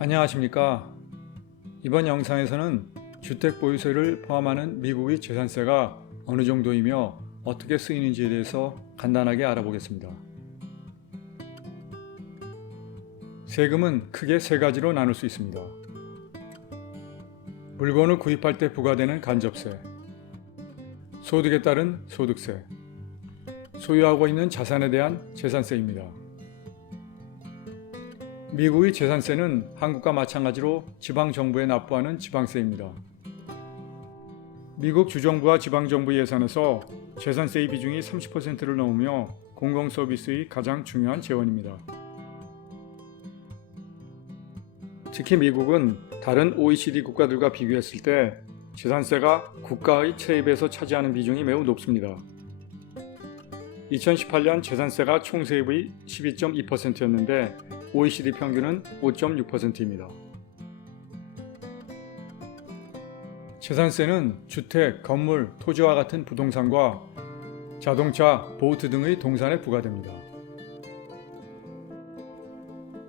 안녕하십니까. 이번 영상에서는 주택보유세를 포함하는 미국의 재산세가 어느 정도이며 어떻게 쓰이는지에 대해서 간단하게 알아보겠습니다. 세금은 크게 세 가지로 나눌 수 있습니다. 물건을 구입할 때 부과되는 간접세, 소득에 따른 소득세, 소유하고 있는 자산에 대한 재산세입니다. 미국의 재산세는 한국과 마찬가지로 지방정부에 납부하는 지방세입니다. 미국 주정부와 지방정부 예산에서 재산세의 비중이 30%를 넘으며 공공서비스의 가장 중요한 재원입니다. 특히 미국은 다른 OECD 국가들과 비교했을 때 재산세가 국가의 세입에서 차지하는 비중이 매우 높습니다. 2018년 재산세가 총 세입의 12.2%였는데 OECD 평균은 5.6%입니다. 재산세는 주택, 건물, 토지와 같은 부동산과 자동차, 보트 등의 동산에 부과됩니다.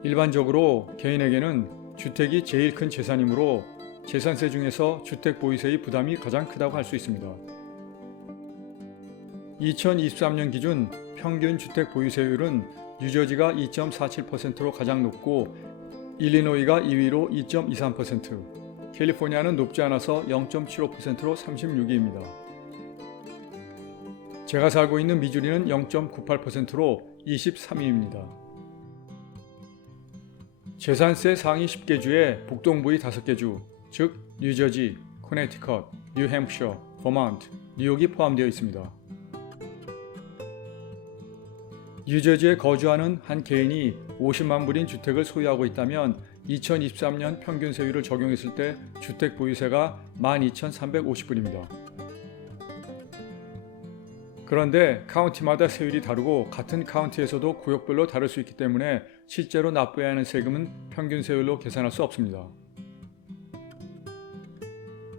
일반적으로 개인에게는 주택이 제일 큰 재산이므로 재산세 중에서 주택 보유세의 부담이 가장 크다고 할 수 있습니다. 2023년 기준 평균 주택 보유세율은 뉴저지가 2.47%로 가장 높고 일리노이가 2위로 2.23%, 캘리포니아는 높지 않아서 0.75%로 36위입니다. 제가 살고 있는 미주리는 0.98%로 23위입니다. 재산세 상위 10개 주에 북동부의 5개 주, 즉 뉴저지, 코네티컷, 뉴햄프셔, 버몬트, 뉴욕이 포함되어 있습니다. 뉴저지에 거주하는 한 개인이 50만 불인 주택을 소유하고 있다면 2023년 평균 세율을 적용했을 때 주택 보유세가 12,350불입니다. 그런데 카운티마다 세율이 다르고 같은 카운티에서도 구역별로 다를 수 있기 때문에 실제로 납부해야 하는 세금은 평균 세율로 계산할 수 없습니다.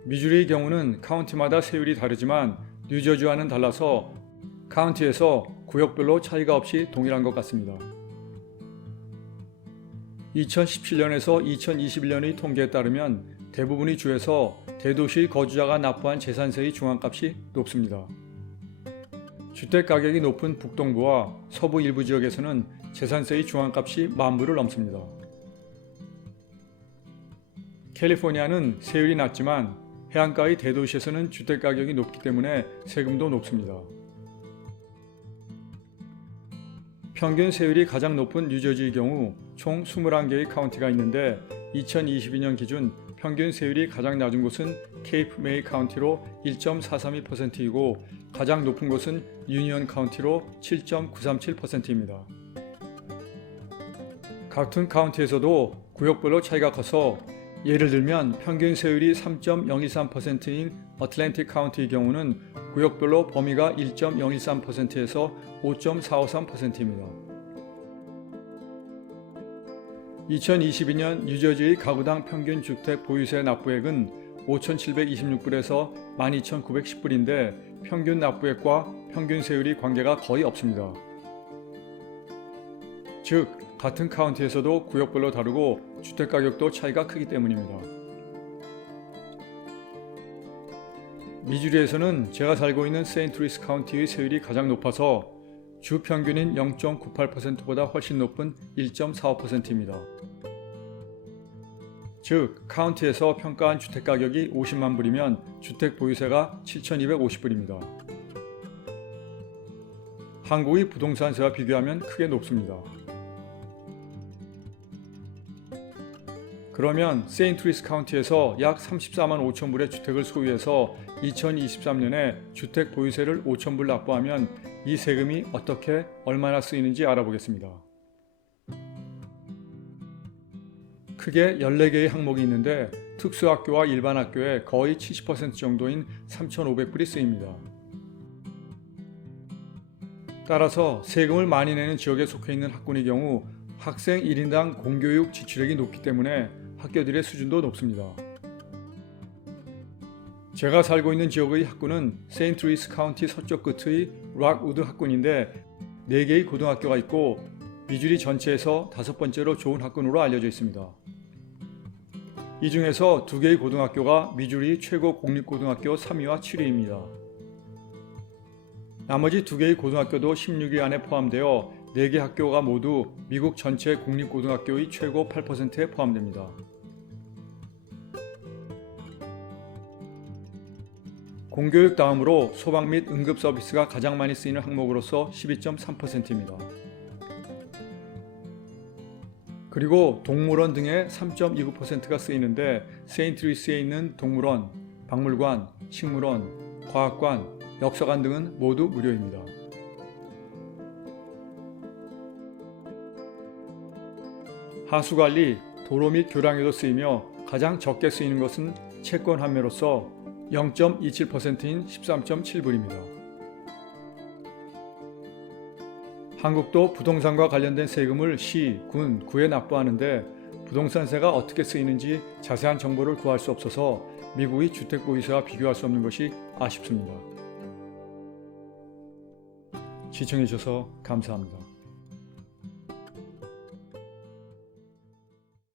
미주리의 경우는 카운티마다 세율이 다르지만 뉴저지와는 달라서 카운티에서 구역별로 차이가 없이 동일한 것 같습니다. 2017년에서 2021년의 통계에 따르면 대부분의 주에서 대도시 거주자가 납부한 재산세의 중앙값이 높습니다. 주택 가격이 높은 북동부와 서부 일부 지역에서는 재산세의 중앙값이 10,000불을 넘습니다. 캘리포니아는 세율이 낮지만 해안가의 대도시에서는 주택 가격이 높기 때문에 세금도 높습니다. 평균 세율이 가장 높은 뉴저지의 경우 총 21개의 카운티가 있는데 2022년 기준 평균 세율이 가장 낮은 곳은 케이프 메이 카운티로 1.432%이고 가장 높은 곳은 유니언 카운티로 7.937%입니다. 같은 카운티에서도 구역별로 차이가 커서 예를 들면 평균 세율이 3.013%인 어틀랜틱 카운티의 경우는 구역별로 범위가 1.013%에서 5.453%입니다. 2022년 뉴저지의 가구당 평균 주택 보유세 납부액은 5,726불에서 12,910불인데 평균 납부액과 평균 세율이 관계가 거의 없습니다. 즉, 같은 카운티에서도 구역별로 다르고 주택가격도 차이가 크기 때문입니다. 미주리에서는 제가 살고 있는 세인트루이스 카운티의 세율이 가장 높아서 주 평균인 0.98%보다 훨씬 높은 1.45%입니다. 즉, 카운티에서 평가한 주택가격이 50만 불이면 주택 보유세가 7,250불입니다. 한국의 부동산세와 비교하면 크게 높습니다. 그러면 세인트루이스 카운티에서 약 34만 5천 불의 주택을 소유해서 2023년에 주택 보유세를 5천 불 납부하면 이 세금이 어떻게 얼마나 쓰이는지 알아보겠습니다. 크게 14개의 항목이 있는데 특수학교와 일반 학교에 거의 70% 정도인 3,500불이 쓰입니다. 따라서 세금을 많이 내는 지역에 속해 있는 학군의 경우 학생 1인당 공교육 지출액이 높기 때문에 학교들의 수준도 높습니다. 제가 살고 있는 지역의 학군은 세인트루이스 카운티 서쪽 끝의 락우드 학군인데 4개의 고등학교가 있고 미주리 전체에서 5번째로 좋은 학군으로 알려져 있습니다. 이 중에서 2개의 고등학교가 미주리 최고 공립고등학교 3위와 7위입니다. 나머지 2개의 고등학교도 16위 안에 포함되어 4개 학교가 모두 미국 전체 공립고등학교의 최고 8%에 포함됩니다. 공교육 다음으로 소방 및 응급 서비스가 가장 많이 쓰이는 항목으로서 12.3%입니다. 그리고 동물원 등의 3.29%가 쓰이는데 세인트루이스에 있는 동물원, 박물관, 식물원, 과학관, 역사관 등은 모두 무료입니다. 하수관리, 도로 및 교량에도 쓰이며 가장 적게 쓰이는 것은 채권 환매로서 0.27%인 13.7불입니다. 한국도 부동산과 관련된 세금을 시, 군, 구에 납부하는데 부동산세가 어떻게 쓰이는지 자세한 정보를 구할 수 없어서 미국의 주택보유세와 비교할 수 없는 것이 아쉽습니다. 시청해 주셔서 감사합니다.